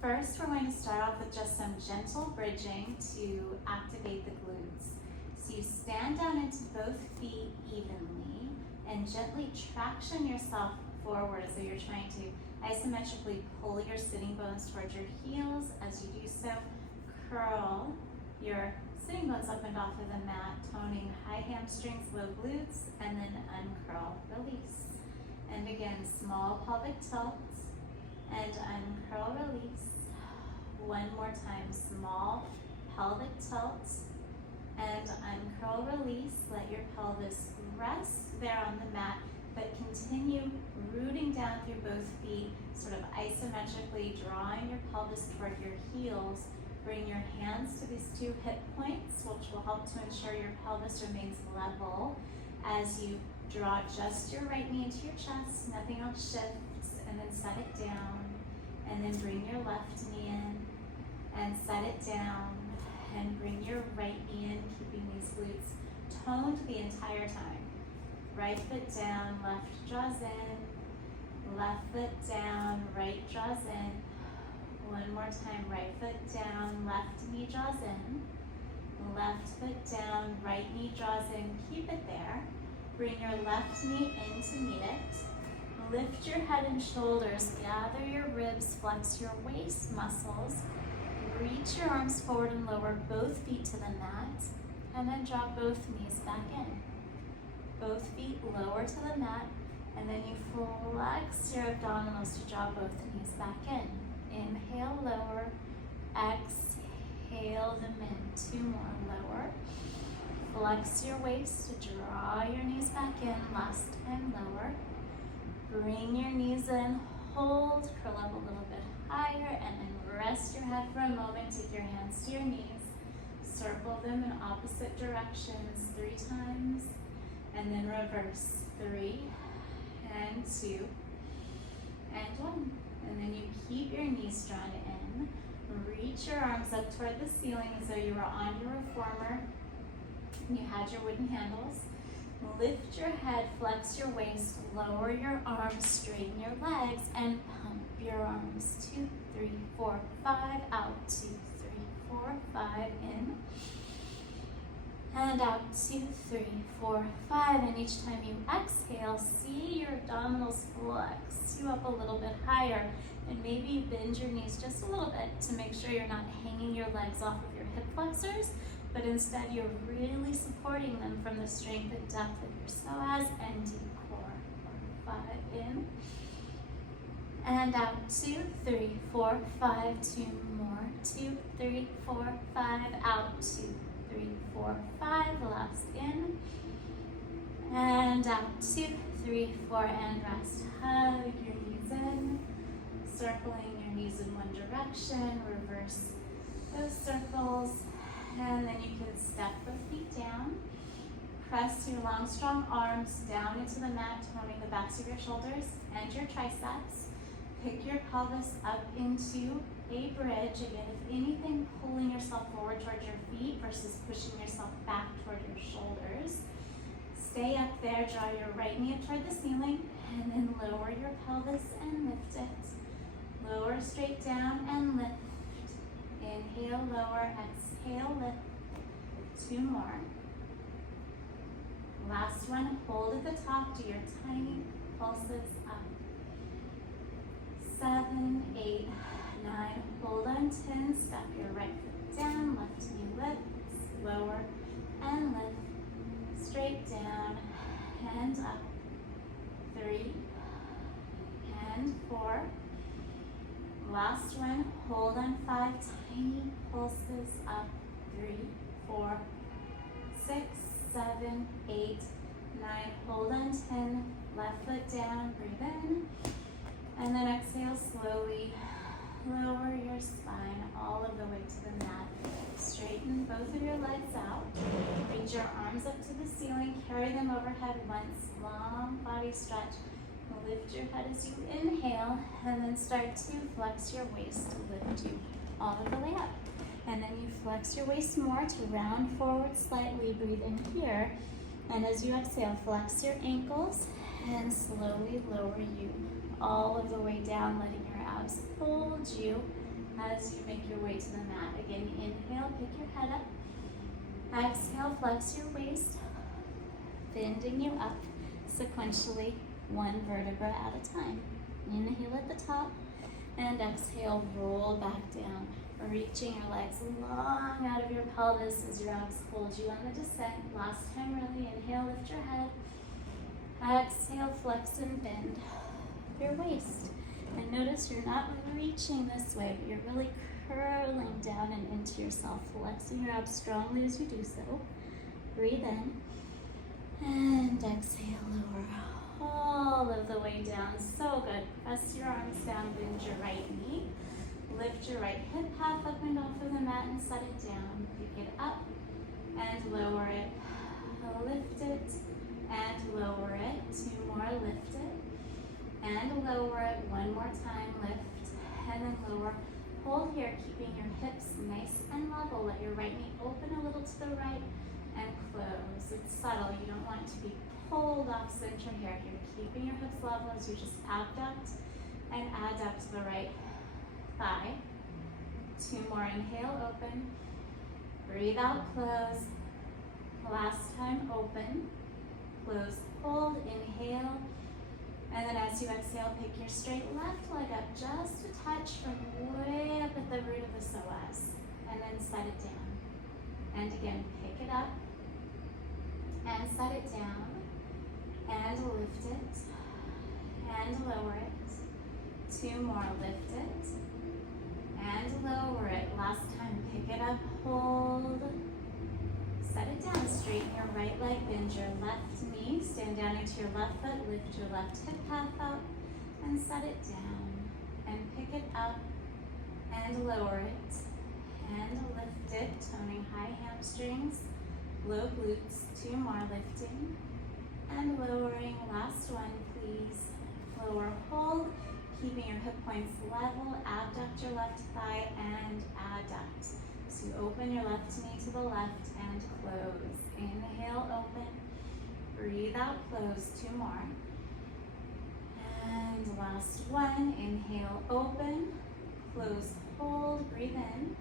First, we're going to start off with just some gentle bridging to activate the glutes. So you stand down into both feet evenly and gently traction yourself forward as though you're trying to isometrically pull your sitting bones towards your heels. As you do so, curl your sitting bones up and off of the mat, toning high hamstrings, low glutes, and then uncurl, release. And again, small pelvic tilts, and uncurl, release. One more time, small pelvic tilt, and uncurl, release. Let your pelvis rest there on the mat, but continue rooting down through both feet, sort of isometrically drawing your pelvis toward your heels. Bring your hands to these two hip points, which will help to ensure your pelvis remains level as you draw just your right knee into your chest, nothing else shifts, and then set it down, and then bring your left knee in, and set it down, and bring your right knee in, keeping these glutes toned the entire time. Right foot down, left draws in, left foot down, right draws in. One more time, right foot down, left knee draws in, left foot down, right knee draws in, keep it there. Bring your left knee in to meet it. Lift your head and shoulders, gather your ribs, flex your waist muscles, reach your arms forward and lower both feet to the mat, and then drop both knees back in. Both feet lower to the mat, and then you flex your abdominals to draw both knees back in. Inhale, lower, exhale them in. Two more, lower. Flex your waist to draw your knees back in, last time, lower. Bring your knees in, hold, curl up a little bit higher, and then rest your head for a moment. Take your hands to your knees, circle them in opposite directions 3 times, and then reverse. 3, and 2, and 1. And then you keep your knees drawn in. Reach your arms up toward the ceiling as though you were on your reformer and you had your wooden handles. Lift your head, flex your waist, lower your arms, straighten your legs, and pump your arms. 2, 3, 4, 5, out. 2, 3, 4, 5, in. And out, 2, 3, 4, 5. And each time you exhale, see your abdominals flex you up a little bit higher. And maybe you bend your knees just a little bit to make sure you're not hanging your legs off of your hip flexors, but instead you're really supporting them from the strength and depth of your psoas and deep core. 4, 5, in. And out, 2, 3, 4, 5, 2 more. 2, 3, 4, 5, out, 2, 3, 4, 5, last in, and out, 2, 3, 4, and rest. Hug your knees in, circling your knees in one direction, reverse those circles, and then you can step the feet down, press your long, strong arms down into the mat, toning the backs of your shoulders and your triceps. Pick your pelvis up into a bridge. Again, if anything, pulling yourself forward toward your feet versus pushing yourself back toward your shoulders. Stay up there, draw your right knee up toward the ceiling, and then lower your pelvis and lift it. Lower straight down and lift. Inhale, lower, exhale, lift. 2 more. Last one, hold at the top, do your tiny pulses up. 7, 8, 9, hold on 10, step your right foot down, left knee lifts, lower and lift, straight down and up. 3 and 4. Last one, hold on 5, tiny pulses up. 3, 4, 6, 7, 8, 9, hold on 10, left foot down, breathe in. And then exhale slowly, lower your spine all of the way to the mat. Straighten both of your legs out. Reach your arms up to the ceiling, carry them overhead once, long body stretch. Lift your head as you inhale, and then start to flex your waist to lift you all of the way up. And then you flex your waist more to round forward slightly, breathe in here. And as you exhale, flex your ankles and slowly lower you all of the way down, letting your abs hold you as you make your way to the mat. Again, inhale, pick your head up. Exhale, flex your waist, bending you up sequentially, one vertebra at a time. Inhale at the top, and exhale, roll back down, reaching your legs long out of your pelvis as your abs hold you on the descent. Last time, really inhale, lift your head. Exhale, flex and bend your waist. And notice you're not reaching this way, but you're really curling down and into yourself, flexing your abs strongly as you do so. Breathe in, and exhale, lower all of the way down. So good. Press your arms down, bend your right knee. Lift your right hip half up and off of the mat and set it down. Pick it up and lower it. Lift it and lower it. Two more, lift it and lower it. One more time, lift and then lower. Hold here, keeping your hips nice and level. Let your right knee open a little to the right and close. It's subtle. You don't want to be pulled off center here. You're keeping your hips level as you just abduct and adduct the right thigh. Two more, inhale, open. Breathe out, close. Last time, open. Close, hold, inhale. And then as you exhale, pick your straight left leg up just a touch from way up at the root of the psoas. And then set it down. And again, pick it up and set it down. And lift it and lower it. Two more, lift it and lower it. Last time, pick it up, hold. Set it down, straighten your right leg, bend your left knee, stand down into your left foot, lift your left hip half up, and set it down. And pick it up, and lower it, and lift it, toning high hamstrings, low glutes. Two more, lifting, and lowering. Last one, please. Lower, hold, keeping your hip points level, abduct your left thigh, and adduct. So you open your left knee to the left and close. Inhale, open. Breathe out, close. Two more. And last one. Inhale, open. Close, hold. Breathe in.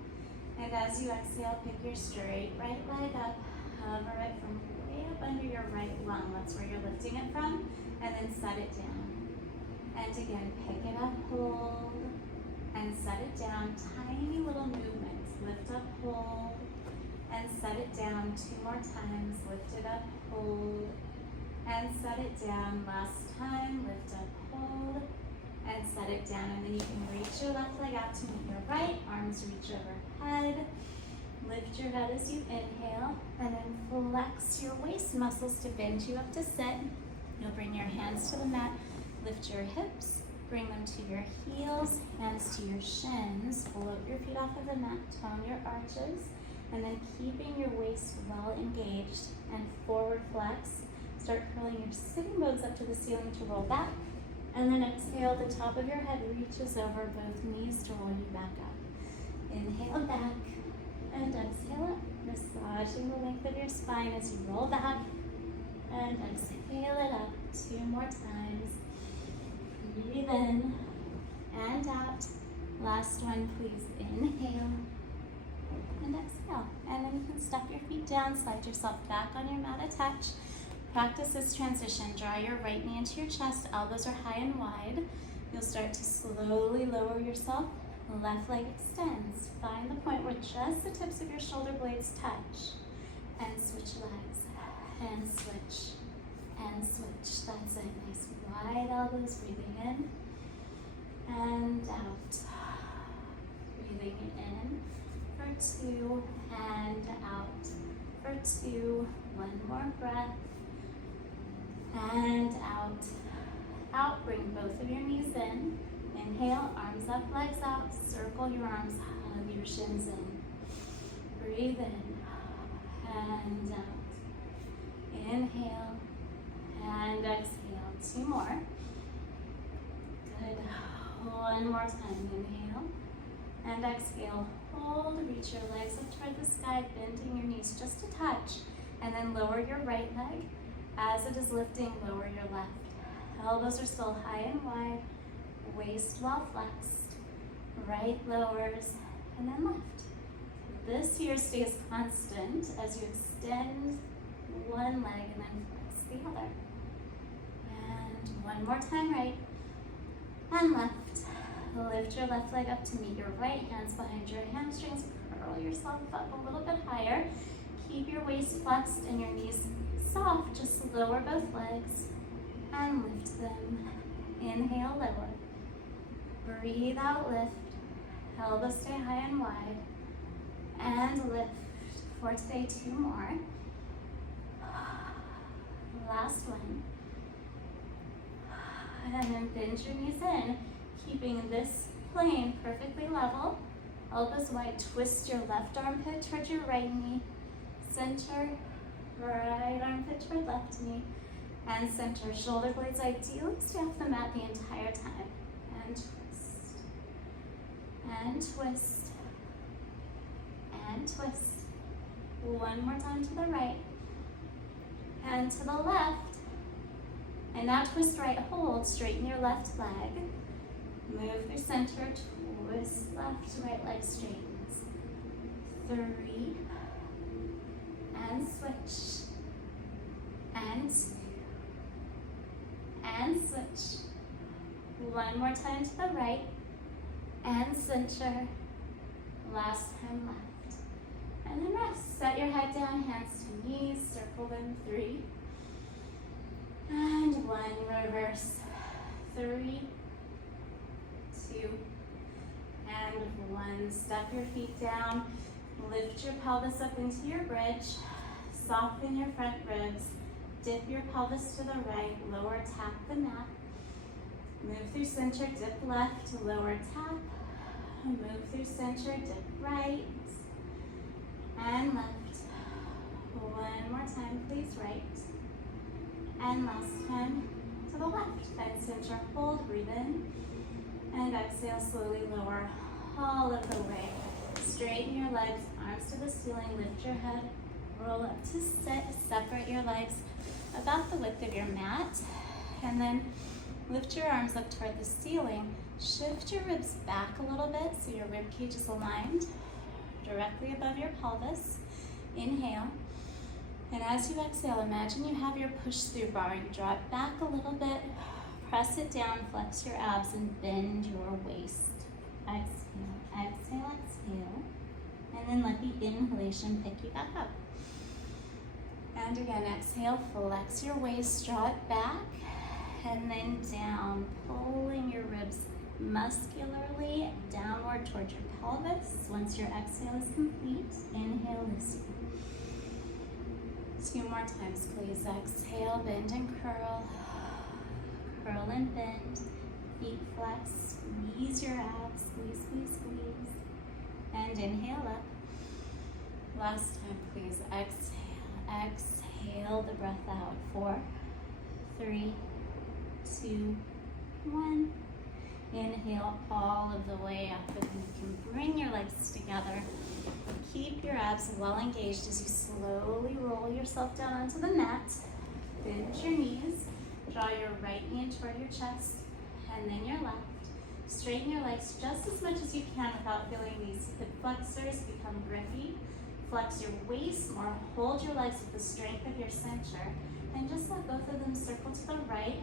And as you exhale, pick your straight right leg up. Hover it from way up under your right lung. That's where you're lifting it from. And then set it down. And again, pick it up, hold. And set it down. Tiny little movements. Lift up, hold, and set it down. Two more times. Lift it up, hold, and set it down. Last time, lift up, hold, and set it down. And then you can reach your left leg out to meet your right. Arms reach overhead. Lift your head as you inhale, and then flex your waist muscles to bend you up to sit. You'll bring your hands to the mat. Lift your hips. Bring them to your heels, hands to your shins. Float your feet off of the mat, tone your arches, and then keeping your waist well engaged and forward flex. Start curling your sitting bones up to the ceiling to roll back. And then exhale, the top of your head reaches over both knees to roll you back up. Inhale back and exhale up, massaging the length of your spine as you roll back. And exhale it up 2 more times. Breathe in and out. Last one, please. Inhale and exhale. And then you can step your feet down, slide yourself back on your mat, attach. Practice this transition. Draw your right knee into your chest. Elbows are high and wide. You'll start to slowly lower yourself. Left leg extends. Find the point where just the tips of your shoulder blades touch. And switch legs. And switch. And switch. That's it. Nice wide elbows. Breathing in and out. Breathing in for 2 and out for 2. One more breath. And out. Out. Bring both of your knees in. Inhale, arms up, legs out. Circle your arms, hug your shins in. Breathe in and out. Inhale and exhale. 2 more. Good. One more time. Inhale and exhale. Hold. Reach your legs up toward the sky, bending your knees just a touch. And then lower your right leg. As it is lifting, lower your left. Elbows are still high and wide. Waist well flexed. right lowers, and then left. This here stays constant as you extend one leg and then flex the other. And one more time, right and left. Lift your left leg up to meet your right hands behind your hamstrings. Curl yourself up a little bit higher. Keep your waist flexed and your knees soft. Just lower both legs and lift them. Inhale, lower. Breathe out, lift. Elbows stay high and wide. And lift. For today, 2 more. Last one. And then bend your knees in, keeping this plane perfectly level. Elbows wide, twist your left armpit toward your right knee. Center, right armpit toward left knee. And center, shoulder blades ideally stay off the mat the entire time. And twist. And twist. And twist. One more time to the right. And to the left. And now twist right, hold, straighten your left leg. Move through center, twist left, right leg straightens. 3, and switch. And 2, and switch. One more time to the right, and center. Last time left. And then rest. Set your head down, hands to knees, circle them. 3, and 1, reverse. 3, 2, and 1. Step your feet down. Lift your pelvis up into your bridge. Soften your front ribs. Dip your pelvis to the right. Lower, tap the mat. Move through center, dip left, lower, tap. Move through center, dip right. And left. One more time, please, right. And last time to the left. Then center, hold, breathe in. And exhale, slowly lower all of the way. Straighten your legs, arms to the ceiling, lift your head, roll up to sit, separate your legs about the width of your mat. And then lift your arms up toward the ceiling. Shift your ribs back a little bit so your rib cage is aligned directly above your pelvis. Inhale. And as you exhale, imagine you have your push-through bar. You draw it back a little bit, press it down, flex your abs, and bend your waist. Exhale, exhale, exhale. And then let the inhalation pick you back up. And again, exhale, flex your waist, draw it back, and then down, pulling your ribs muscularly downward towards your pelvis. Once your exhale is complete, inhale, lifts you. 2 more times, please. Exhale, bend and curl. Curl and bend. Feet flex. Squeeze your abs. Squeeze, squeeze, squeeze. And inhale up. Last time, please. Exhale. Exhale the breath out. 4, 3, 2, 1. Inhale all of the way up, and you can bring your legs together. Keep your abs well engaged as you slowly roll yourself down onto the mat. Bend your knees. Draw your right knee in toward your chest, and then your left. Straighten your legs just as much as you can without feeling these hip flexors become grippy. Flex your waist more. Hold your legs with the strength of your center, and just let both of them circle to the right,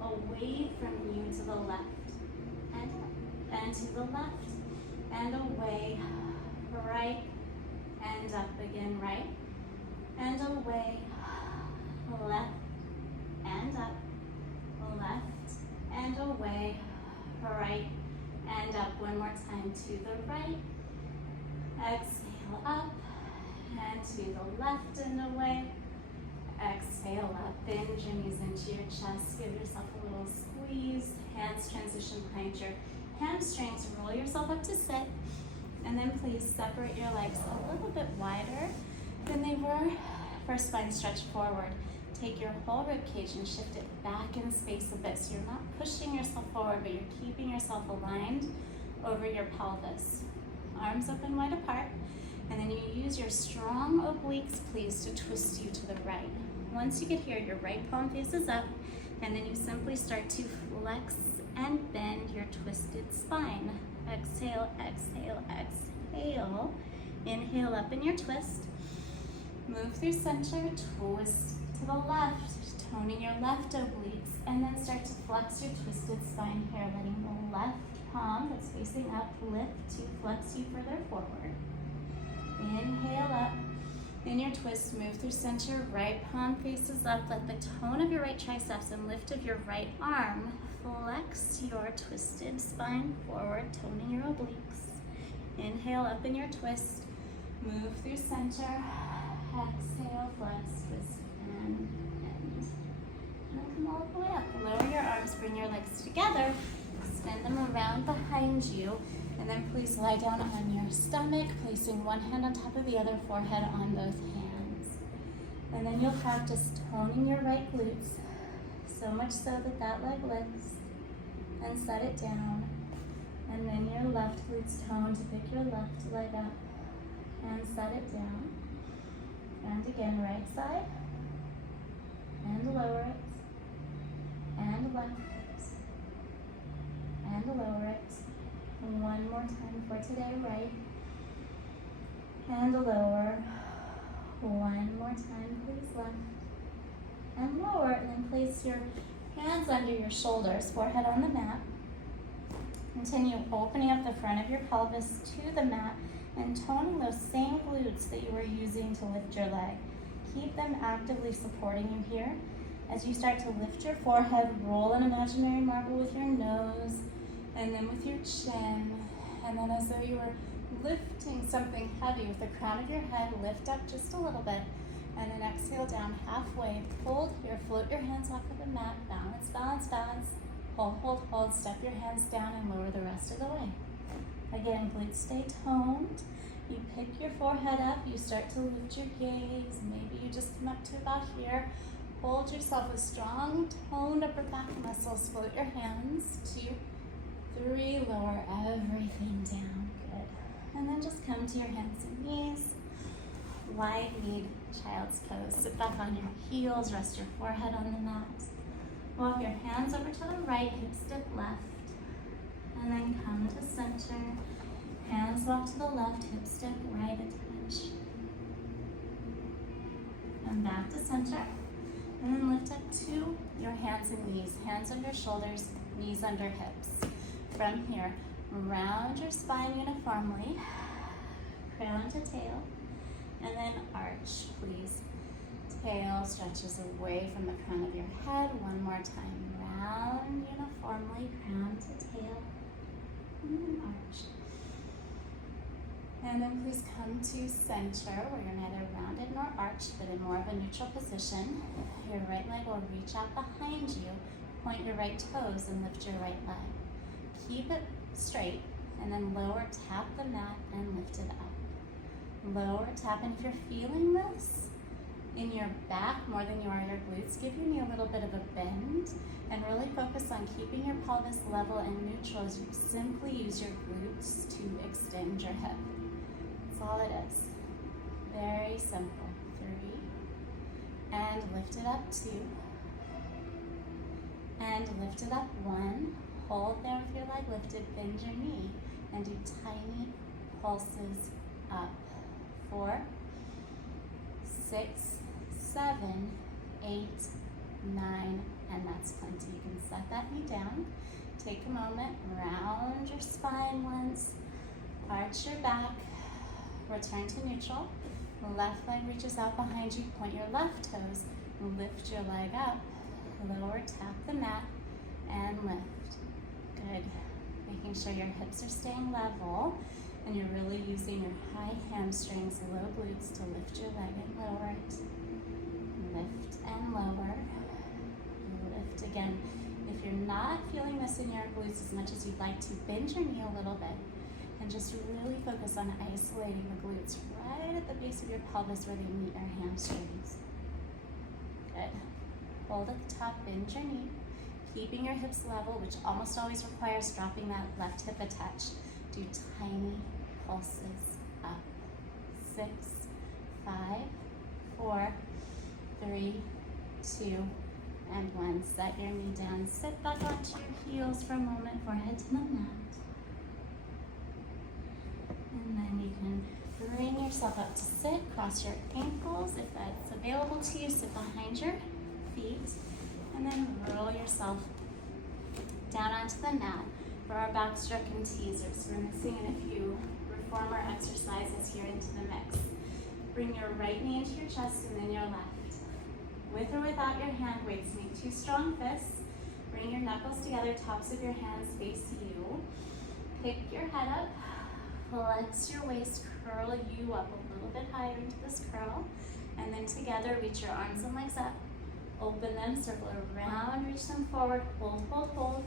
away from you to the left. And to the left, and away, right, and up again, right, and away, left, and up, left, and away, right, and up. One more time to the right, exhale up, and to the left and away, exhale up. Bend your knees into your chest, give yourself a little squeeze, hands transition behind your hamstrings, roll yourself up to sit, and then please separate your legs a little bit wider than they were for spine stretch forward. Take your whole rib cage and shift it back in space a bit so you're not pushing yourself forward, but you're keeping yourself aligned over your pelvis. Arms open wide apart, and then you use your strong obliques, please, to twist you to the right. Once you get here, your right palm faces up, and then you simply start to flex and bend your twisted spine. Exhale, exhale, exhale. Inhale up in your twist. Move through center, twist to the left, toning your left obliques, and then start to flex your twisted spine here, letting the left palm that's facing up lift to flex you further forward. Inhale up. In your twist, move through center, right palm faces up, let the tone of your right triceps and lift of your right arm flex your twisted spine forward, toning your obliques. Inhale up in your twist, move through center, exhale, flex, twist, and bend. And then come all the way up. Lower your arms, bring your legs together, extend them around behind you, and then please lie down on your stomach, placing one hand on top of the other, forehead on both hands. And then you'll practice toning your right glutes, so much so that that leg lifts, and set it down. And then your left glutes tone to pick your left leg up, and set it down. And again, right side, and lower it, and left, and lower it. One more time for today, right, and lower. One more time, please, left, and lower, and then place your hands under your shoulders, forehead on the mat. Continue opening up the front of your pelvis to the mat and toning those same glutes that you were using to lift your leg. Keep them actively supporting you here. As you start to lift your forehead, roll an imaginary marble with your nose, and then with your chin, and then as though you were lifting something heavy with the crown of your head, lift up just a little bit, and then exhale down halfway. Hold here, float your hands off of the mat, balance, balance, balance. Hold, hold, hold, step your hands down and lower the rest of the way. Again, glutes stay toned. You pick your forehead up, you start to lift your gaze. Maybe you just come up to about here. Hold yourself with strong, toned upper back muscles. Float your hands. 2, 3, lower everything down. Good. And then just come to your hands and knees. Wide kneed child's pose. Sit back on your heels, rest your forehead on the mat. Walk your hands over to the right, hip step left. And then come to center. Hands walk to the left, hip step right a touch. And back to center. And then lift up to your hands and knees. Hands under shoulders, knees under hips. From here, round your spine uniformly, crown to tail, and then arch, please. Tail stretches away from the crown of your head. One more time, round uniformly, crown to tail, and then arch. And then please come to center, where you're neither rounded nor arched, but in more of a neutral position. Your right leg will reach out behind you, point your right toes, and lift your right leg. Keep it straight, and then lower, tap the mat, and lift it up. Lower, tap, and if you're feeling this in your back more than you are your glutes, give your knee a little bit of a bend, and really focus on keeping your pelvis level and neutral as you simply use your glutes to extend your hip. That's all it is. Very simple. 3, and lift it up. 2, and lift it up. 1. Hold there with your leg lifted, bend your knee, and do tiny pulses up. 4, 6, 7, 8, 9, and that's plenty. You can set that knee down. Take a moment, round your spine once, arch your back, return to neutral. Left leg reaches out behind you, point your left toes, lift your leg up, lower, tap the mat, and lift. Good. Making sure your hips are staying level, and you're really using your high hamstrings, low glutes to lift your leg and lower it. Lift and lower. Lift again. If you're not feeling this in your glutes as much as you'd like to, bend your knee a little bit and just really focus on isolating the glutes right at the base of your pelvis where they meet your hamstrings. Good. Hold at the top, bend your knee, keeping your hips level, which almost always requires dropping that left hip a touch. Do tiny pulses up. 6, 5, 4, 3, 2, and 1. Set your knee down. Sit back onto your heels for a moment, forehead to the mat. yourself up to sit. Cross your ankles. If that's available to you, sit behind your feet. And then roll yourself down onto the mat for our backstroke and teasers. We're mixing in a few reformer exercises here into the mix. Bring your right knee into your chest and then your left. With or without your hand weights, make two strong fists. Bring your knuckles together, tops of your hands face you. Pick your head up, flex your waist, curl you up a little bit higher into this curl. And then together, reach your arms and legs up. Open them, circle around, reach them forward, hold, hold, hold.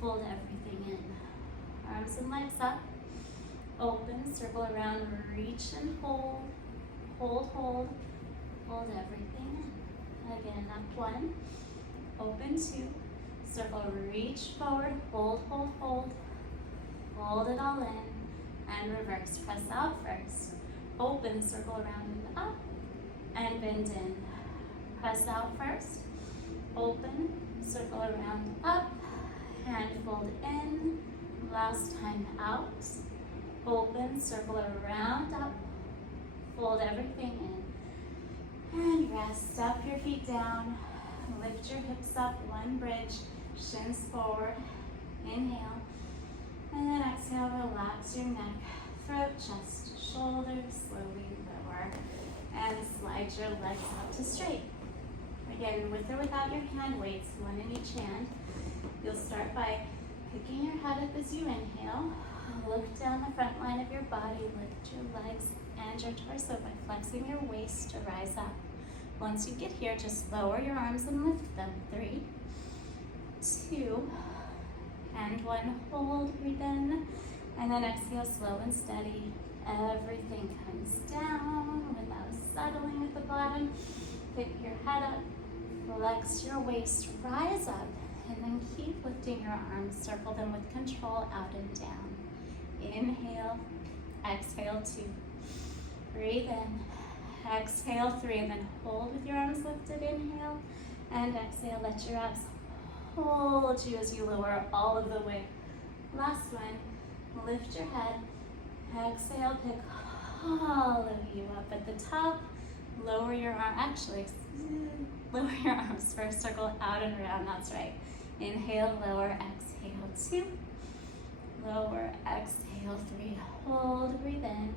Fold everything in. Arms and legs up. Open, circle around, reach and hold. Hold, hold. Fold everything in. Again, up one. Open two. Circle, reach forward, hold, hold, hold. Fold it all in. And reverse. Press out first. Open, circle around and up. And bend in. Press out first. Open, circle around, up. Hand fold in. Last time out. Open, circle around, up. Fold everything in. And rest. Step your feet down. Lift your hips up. One bridge. Shins forward. Inhale. And then exhale. Relax your neck, throat, chest, shoulders. Slowly lower. And slide your legs out to straight. Again, with or without your hand weights, one in each hand. You'll start by picking your head up as you inhale. Look down the front line of your body. Lift your legs and your torso by flexing your waist to rise up. Once you get here, just lower your arms and lift them. 3, 2, and 1. Hold, breathe in, and then exhale, slow and steady. Everything comes down without settling at the bottom. Pick your head up, flex your waist, rise up, and then keep lifting your arms. Circle them with control, out and down. Inhale, exhale 2. Breathe in, exhale 3, and then hold with your arms lifted. Inhale, and exhale. Let your abs hold you as you lower all of the way. Last one, lift your head. Exhale, pick all of you up at the top. Lower your arm, lower your arms first. Circle out and around, that's right. Inhale, lower, exhale 2. Lower, exhale 3. Hold, breathe in.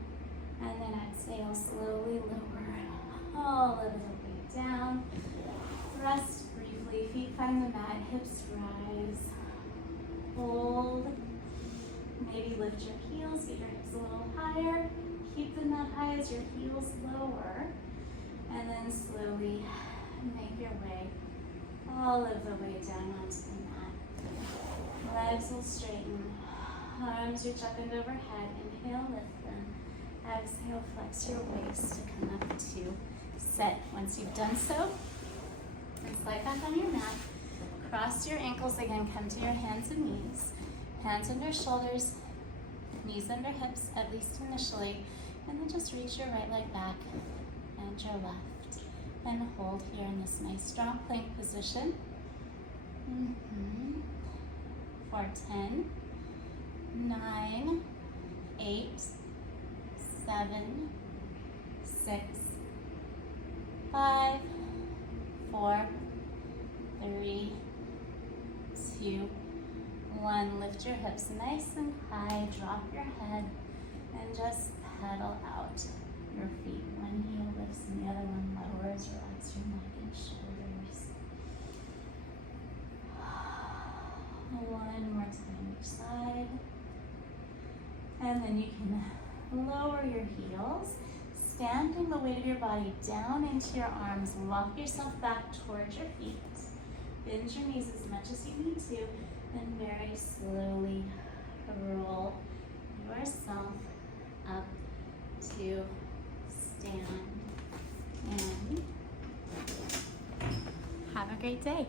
And then exhale, slowly lower all of the way down. Rest briefly, feet find the mat, hips rise. Hold. Maybe lift your heels, get your hips a little higher. Keep them that high as your heels lower. And then slowly make your way all of the way down onto the mat. Legs will straighten. Arms reach up and overhead. Inhale, lift them. Exhale, flex your waist to come up to sit. Once you've done so, and slide back on your mat. Cross your ankles again, come to your hands and knees. Hands under shoulders, knees under hips, at least initially. And then just reach your right leg back and your left. And hold here in this nice strong plank position. For 10, 9, 8, 7, 6, 5, 4, 3, 2, 1. Lift your hips nice and high, drop your head, and just pedal out your feet. One heel lifts and the other one lowers. Relax your neck and shoulders. One more time each side. And then you can lower your heels, standing the weight of your body down into your arms. Walk yourself back towards your feet. Bend your knees as much as you need to, and very slowly roll yourself up to stand. And have a great day.